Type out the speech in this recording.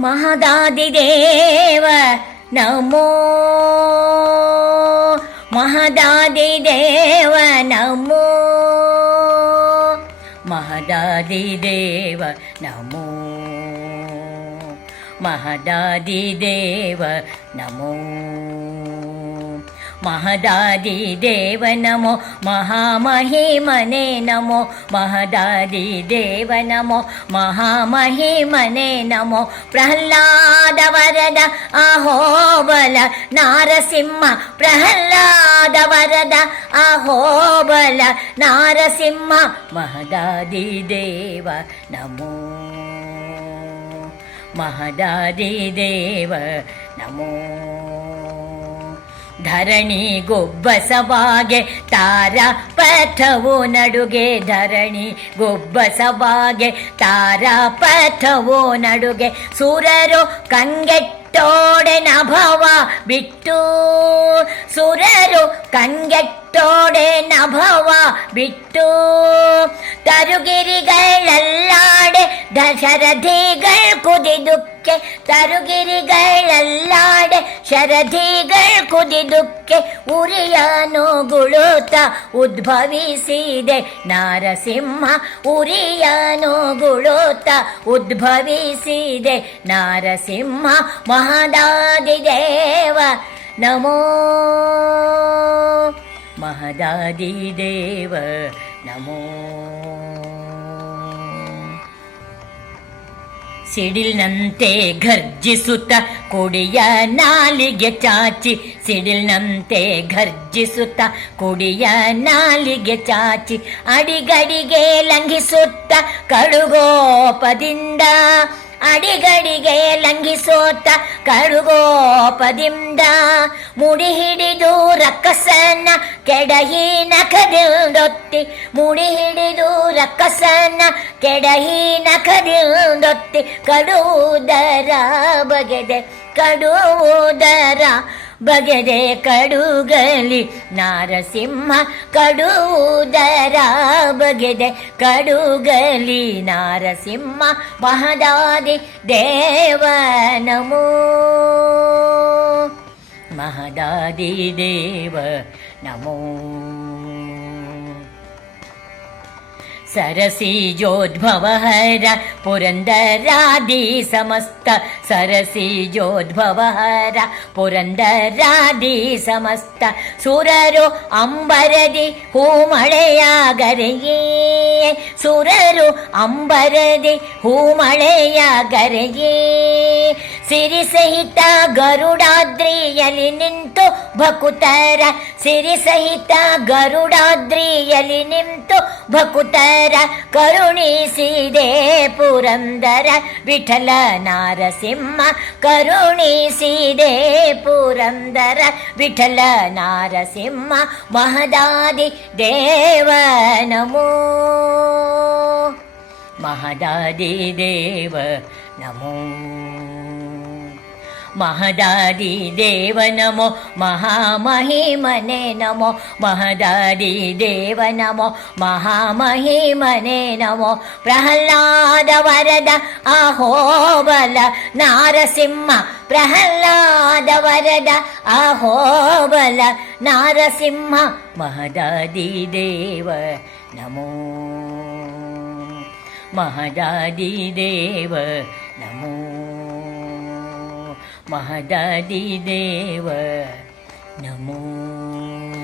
మహదాదిదేవ నమో. మహదాదిదేవ నమో. మహదాదిదేవ నమో. మహదాదిదేవ నమో. మహదాది దేవ నమో మహామహిమనే నమో మహదాది దేవ నమో మహామహిమనే నమో. ప్రహ్లాద వరద అహోబల నారసింహ ప్రహ్లాద వరద అహోబల నారసింహ మహదాది దేవ నమో. మహదాది దేవ నమో. ಧರಣಿ ಗೊಬ್ಬಸವಾಗೆ ತಾರ ಪಥವು ನಡುಗೆ ಧರಣಿ ಗೊಬ್ಬಸವಾಗೆ ತಾರ ಪಥವು ನಡುಗೆ ಸುರರು ಕಂಗೆಟ್ಟೋಡೆ ನಭವ ಬಿಟ್ಟು ಸುರರು ಕಂಗೆಟ್ಟೋಡೆ ನಭವ ಬಿಟ್ಟು തരുഗിരികളല്ലാടെ ദശരഥികൾ കുതിതുക്കെ തരുഗിരികളല്ലാടെ ശരഥികൾ കുതിದುಕ್ಕೆ ಉರಿಯನು ಗುಳುತ ಉದ್ಭವಿಸಿದೆ ನಾರಸಿಂಹ. ಉರಿಯನು ಗುಳುತ ಉದ್ಭವಿಸಿದೆ ನಾರಸಿಂಹ. ಮಹದಾದಿದೇವ ನಮೋ. ಮಹದಾದಿದೇವ ನಮೋ. ಸಿಡಿಲ್ನಂತೆ ಘರ್ಜಿಸುತ್ತ ಕುಡಿಯ ನಾಲಿಗೆ ಚಾಚಿ ಸಿಡಿಲ್ನಂತೆ ಘರ್ಜಿಸುತ್ತ ಕುಡಿಯ ನಾಲಿಗೆ ಚಾಚಿ ಅಡಿಗಡಿಗೆ ಲಂಘಿಸುತ್ತ ಕಡುಗೋಪದಿಂದ ಅಡಿಗಡಿಗೆ ಲಂಘಿಸೋತ ಕಡುಗೋಪದಿಂದ ಮುಡಿ ಹಿಡಿದು ರಕ್ಕಸನ್ನ ಕೆಡಹಿ ನಖದಿಂದೊತ್ತಿ ಮುಡಿ ಹಿಡಿದು ರಕ್ಕಸನ್ನ ಕೆಡಹಿ ನಖದಿಂದೊತ್ತಿ ಕಡುವುದರ ಬಗೆದೆ ಕಡುವುದರ ಬಗೆದೆ ಕಡುಗಲಿ ನಾರಸಿಂಹ ಕಡುವುದರ ಬಗೆದೆ ಕಡುಗಲಿ ನಾರಸಿಂಹ ಮಹದಾದಿ ದೇವ ನಮೋ ಮಹದಾದಿ ದೇವ ನಮೋ सरसीजोद्भवहर पुरन्दरादि समस्त सरसीजोद्भवहर पुरन्दरादि समस्त सुररु अम्बरदि हूमळयागरये सुररु अम्बरदि हूमळयागरये ಸಿರಿ ಸಹಿತ ಗರುಡಾದ್ರಿಯಲಿ ನಿಂತು ಭಕುತರ ಸಿರಿ ಸಹಿತ ಗರುಡಾದ್ರಿಯಲಿ ನಿಂತು ಭಕುತರ ಕರುಣಿಸಿದೆ ಪುರಂದರ ವಿಠಲ ನಾರಸಿಂಹ ಕರುಣಿಸಿದೆ ಪುರಂದರ ವಿಠಲ ನಾರಸಿಂಹ ಮಹದಾದಿ ದೇವ ನಮೋ ಮಹದಾದಿ ದೇವ ನಮೋ महदादि देवनमो महामहि मने नमो महदादि देव नमो महामहिमने नमो प्रह्लाद वरद अहो बल नारसिंह प्रह्लाद वरद अहो बल नारसिंह महदादि देव नमो महदादि देव नमो महदादी देव नमो